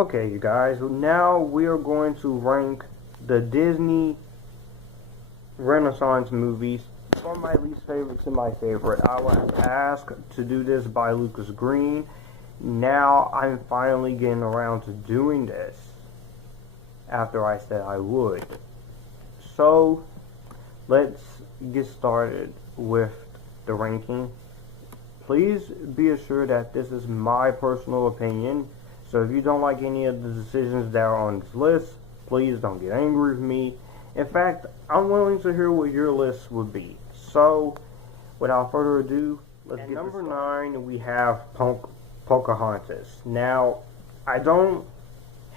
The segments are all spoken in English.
Okay, you guys, now we are going to rank the Disney Renaissance movies from my least favorite to my favorite. I was asked to do this by Lucas Green. Now I'm finally getting around to doing this after I said I would. So let's get started with the ranking. Please be assured that this is my personal opinion. So if you don't like any of the decisions that are on this list, please don't get angry with me. In fact, I'm willing to hear what your list would be. So, without further ado, let's get number 9, we have Pocahontas. Now, I don't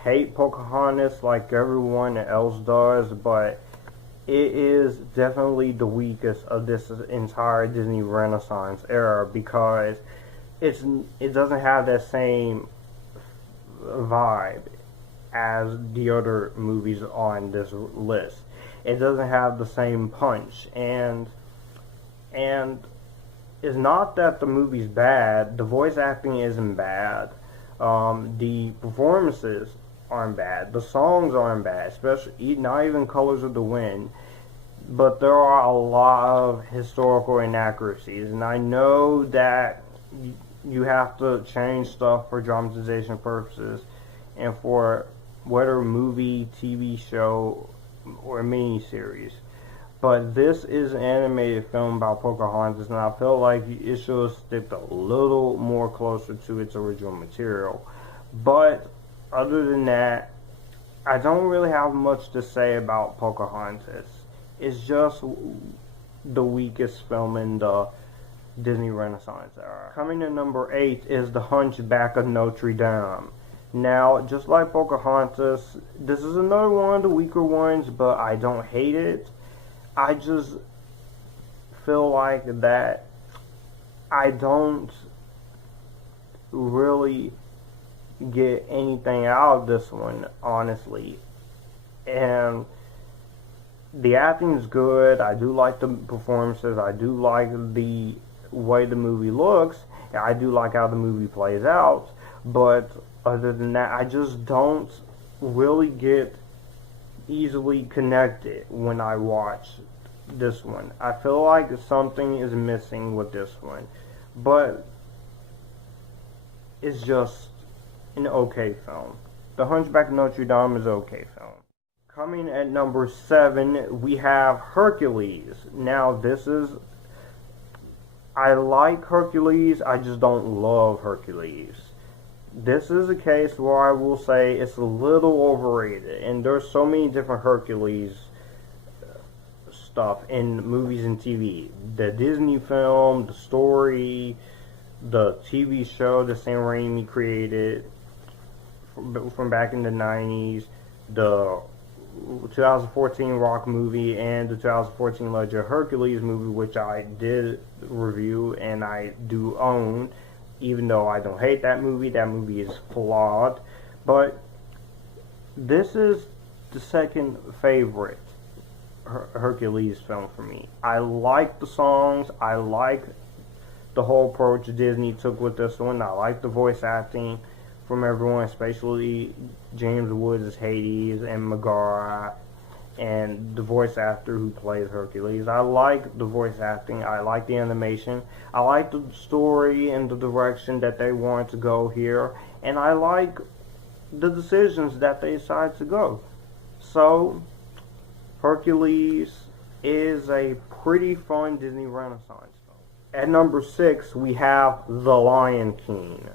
hate Pocahontas like everyone else does, but it is definitely the weakest of this entire Disney Renaissance era because it doesn't have that same vibe as the other movies on this list. It doesn't have the same punch, and it's not that the movie's bad. The voice acting isn't bad. The performances aren't bad. The songs aren't bad, especially not even Colors of the Wind. But there are a lot of historical inaccuracies, and I know that you have to change stuff for dramatization purposes and for whether movie, TV show, or miniseries. But this is an animated film about Pocahontas, and I feel like it should have sticked a little more closer to its original material. But other than that, I don't really have much to say about Pocahontas. It's just the weakest film in the Disney Renaissance era. Coming in number 8 is The Hunchback of Notre Dame. Now, just like Pocahontas, this is another one of the weaker ones, but I don't hate it. I just feel like that I don't really get anything out of this one, honestly. And the acting is good. I do like the performances. I do like the way the movie looks. I do like how the movie plays out. But other than that, I just don't really get easily connected when I watch this one. I feel like something is missing with this one. But it's just an okay film. The Hunchback of Notre Dame is an okay film. Coming at number 7, we have Hercules. Now, I like Hercules, I just don't love Hercules. This is a case where I will say it's a little overrated, and there's so many different Hercules stuff in movies and TV. The Disney film, the story, the TV show that Sam Raimi created from back in the 90s, the 2014 Rock movie, and the 2014 Legend of Hercules movie, which I did review and I do own. Even though I don't hate that movie is flawed. But this is the second favorite Hercules film for me. I like the songs. I like the whole approach Disney took with this one. I like the voice acting from everyone, especially James Woods as Hades and Megara, and the voice actor who plays Hercules. I like the voice acting. I like the animation. I like the story and the direction that they want to go here. And I like the decisions that they decide to go. So, Hercules is a pretty fun Disney Renaissance film. At number 6, we have The Lion King.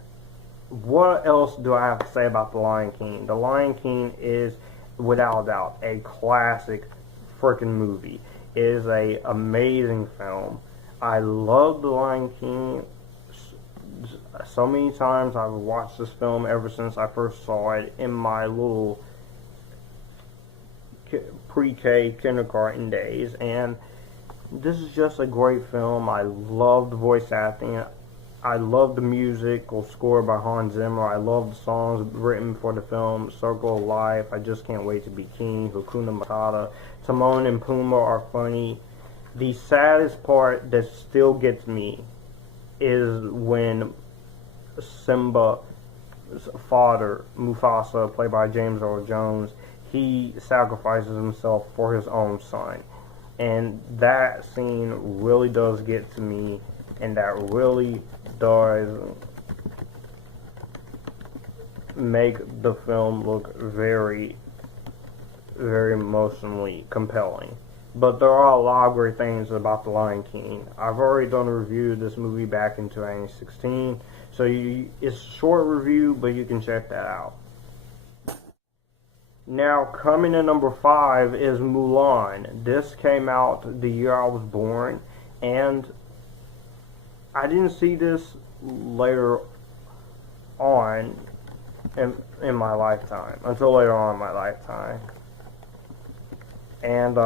What else do I have to say about The Lion King? The Lion King is, without a doubt, a classic freaking movie. It is an amazing film. I love The Lion King. So many times I've watched this film ever since I first saw it in my little pre-K kindergarten days, and this is just a great film. I love the voice acting. I love the musical score by Hans Zimmer. I love the songs written for the film. Circle of Life, I Just Can't Wait to Be King, Hakuna Matata, Timon and Pumbaa are funny. The saddest part that still gets me is when Simba father, Mufasa, played by James Earl Jones, he sacrifices himself for his own son. And that scene really does get to me, and that really does make the film look very, very emotionally compelling. But there are a lot of great things about The Lion King. I've already done a review of this movie back in 2016, so it's a short review, but you can check that out. Now, coming in number 5 is Mulan. This came out the year I was born, and I didn't see this later on in my lifetime, until later on in my lifetime. And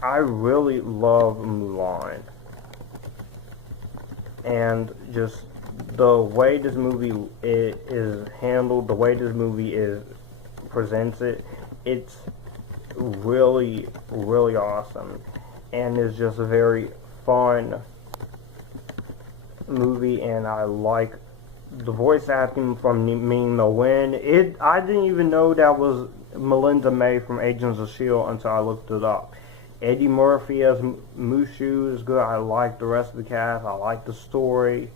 I really love Mulan. And just the way this movie is handled, the way this movie is presented, it's really, really awesome. And it's just a very fun movie, and I like the voice acting from Ming-Na Wen. I didn't even know that was Melinda May from Agents of S.H.I.E.L.D. until I looked it up. Eddie Murphy as Mushu is good. I like the rest of the cast. I like the story.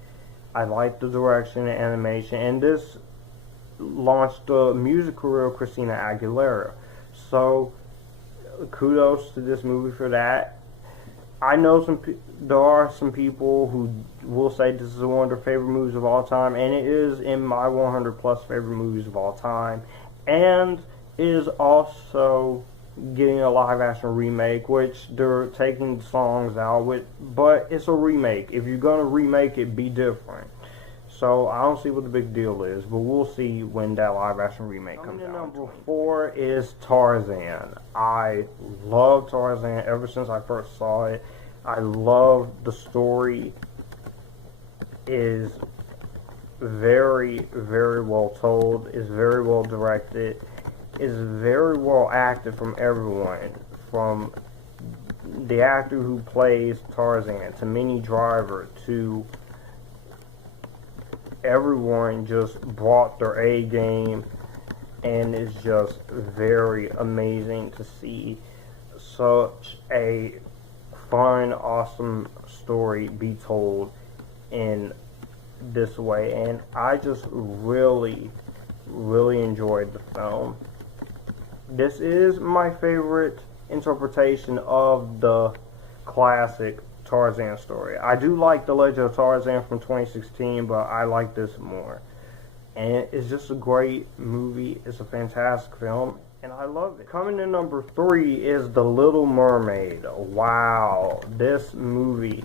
I like the direction and animation. And this launched the music career of Christina Aguilera. So, kudos to this movie for that. I know there are some people who will say this is one of their favorite movies of all time, and it is in my 100 plus favorite movies of all time, and is also getting a live action remake, which they're taking the songs out with, but it's a remake. If you're gonna remake it, be different. So I don't see what the big deal is, but we'll see when that live action remake comes out. Number 4 is Tarzan. I love Tarzan ever since I first saw it. I love the story. Is very, very well told. Is very well directed. Is very well acted from everyone, from the actor who plays Tarzan to Minnie Driver to everyone just brought their A game, and it's just very amazing to see such a fun, awesome story be told in this way. And I just really, really enjoyed the film. This is my favorite interpretation of the classic Tarzan story. I do like The Legend of Tarzan from 2016, but I like this more. And it's just a great movie. It's a fantastic film, and I love it. Coming in number 3 is The Little Mermaid. Wow, this movie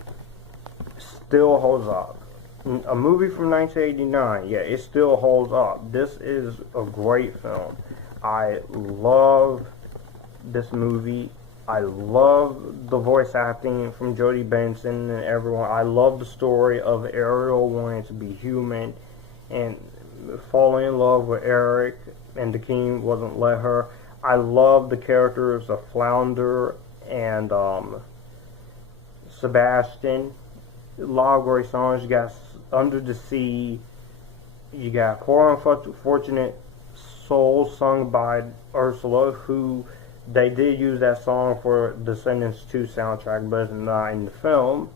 still holds up. A movie from 1989, yeah, it still holds up. This is a great film. I love this movie. I love the voice acting from Jodie Benson and everyone. I love the story of Ariel wanting to be human and falling in love with Eric, and the king wasn't let her. I love the characters of Flounder and Sebastian. A lot of great songs. You got Under the Sea. You got Poor Unfortunate Soul, sung by Ursula, who they did use that song for Descendants 2 soundtrack, but it's not in the film,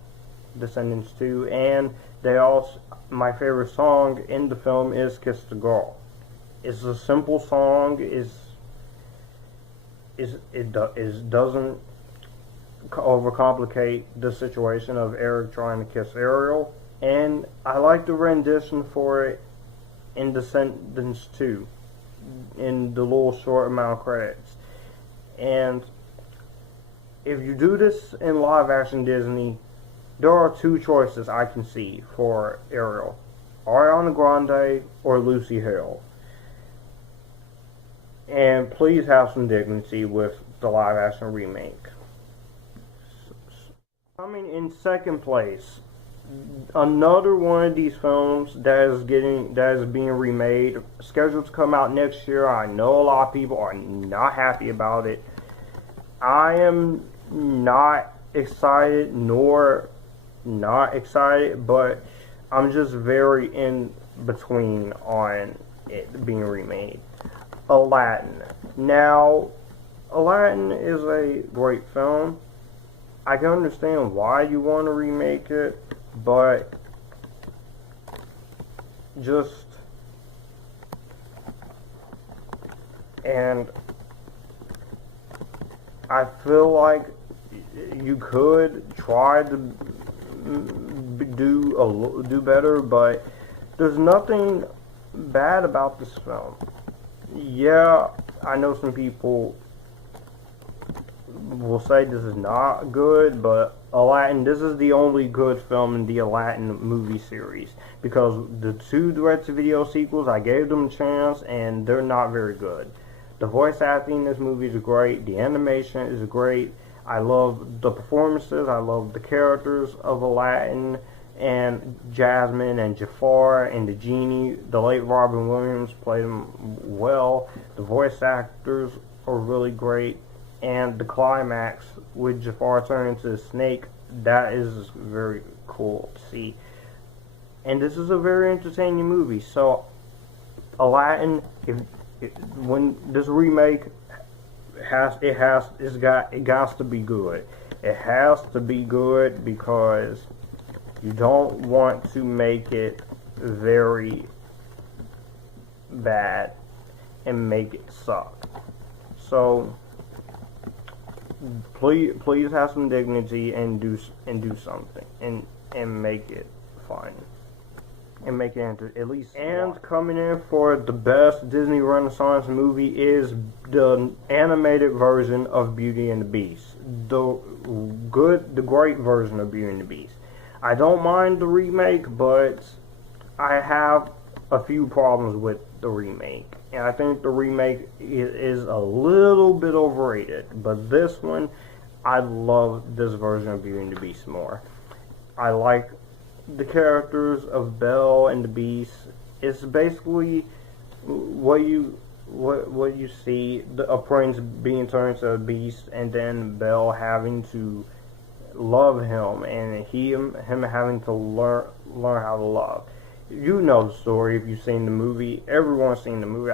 Descendants 2. And they also, my favorite song in the film is Kiss the Girl. It's a simple song. It doesn't overcomplicate the situation of Eric trying to kiss Ariel. And I like the rendition for it in Descendants 2, in the little short amount of credits. And if you do this in live action Disney, there are 2 choices I can see for Ariel: Ariana Grande or Lucy Hale. And please have some dignity with the live action remake. Coming in second place, another one of these films that is being remade, scheduled to come out next year. I know a lot of people are not happy about it. I am not excited, nor not excited, but I'm just very in between on it being remade. Aladdin. Now, Aladdin is a great film. I can understand why you want to remake it, but just, and I feel like you could try to do better, but there's nothing bad about this film. Yeah, I know some people will say this is not good, but Aladdin, this is the only good film in the Aladdin movie series, because the two direct-to-video sequels, I gave them a chance, and they're not very good. The voice acting in this movie is great, the animation is great, I love the performances, I love the characters of Aladdin, and Jasmine, and Jafar, and the genie. The late Robin Williams played him well, the voice actors are really great, and the climax with Jafar turning into a snake, that is very cool to see. And this is a very entertaining movie. So Aladdin, when this remake it has to be good. It has to be good, because you don't want to make it very bad and make it suck. So please have some dignity and do something and make it fun and make it at least. And coming in for the best Disney Renaissance movie is the animated version of Beauty and the Beast, the great version of Beauty and the Beast. I don't mind the remake, but I have a few problems with the remake. And I think the remake is a little bit overrated. But this one, I love this version of Beauty and the Beast more. I like the characters of Belle and the Beast. It's basically what you see, a prince being turned into a beast, and then Belle having to love him, and him having to learn how to love. You know the story if you've seen the movie. Everyone's seen the movie.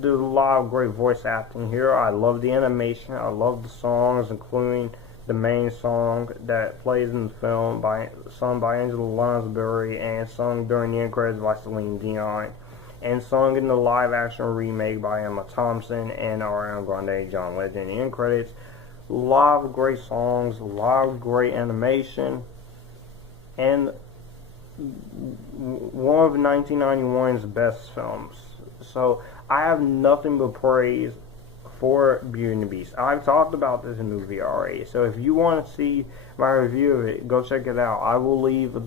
There's a lot of great voice acting here. I love the animation. I love the songs, including the main song that plays in the film, sung by Angela Lansbury and sung during the end credits by Celine Dion, and sung in the live-action remake by Emma Thompson and Ariana Grande, John Legend. In the end credits, a lot of great songs, a lot of great animation, and one of 1991's best films. So I have nothing but praise for Beauty and the Beast. I've talked about this movie already, so if you want to see my review of it, go check it out. I will leave a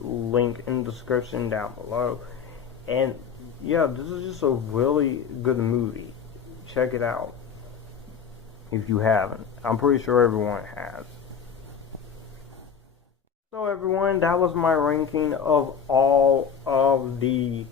link in the description down below. And yeah, this is just a really good movie. Check it out if you haven't. I'm pretty sure everyone has. So everyone, that was my ranking of all of the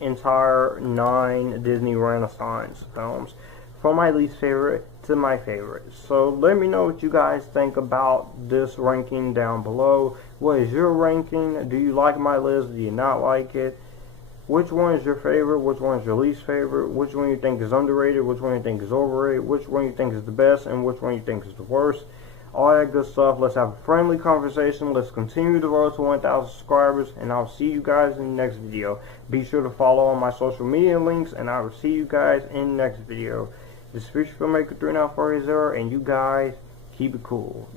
entire 9 Disney Renaissance films, from my least favorite to my favorite. So let me know what you guys think about this ranking down below. What is your ranking? Do you like my list? Do you not like it? Which one is your favorite? Which one is your least favorite? Which one you think is underrated? Which one you think is overrated? Which one you think is the best? And which one you think is the worst? All that good stuff. Let's have a friendly conversation. Let's continue the road to 1,000 subscribers. And I'll see you guys in the next video. Be sure to follow on my social media links. And I will see you guys in the next video. This is Future Filmmaker 3940, and you guys keep it cool.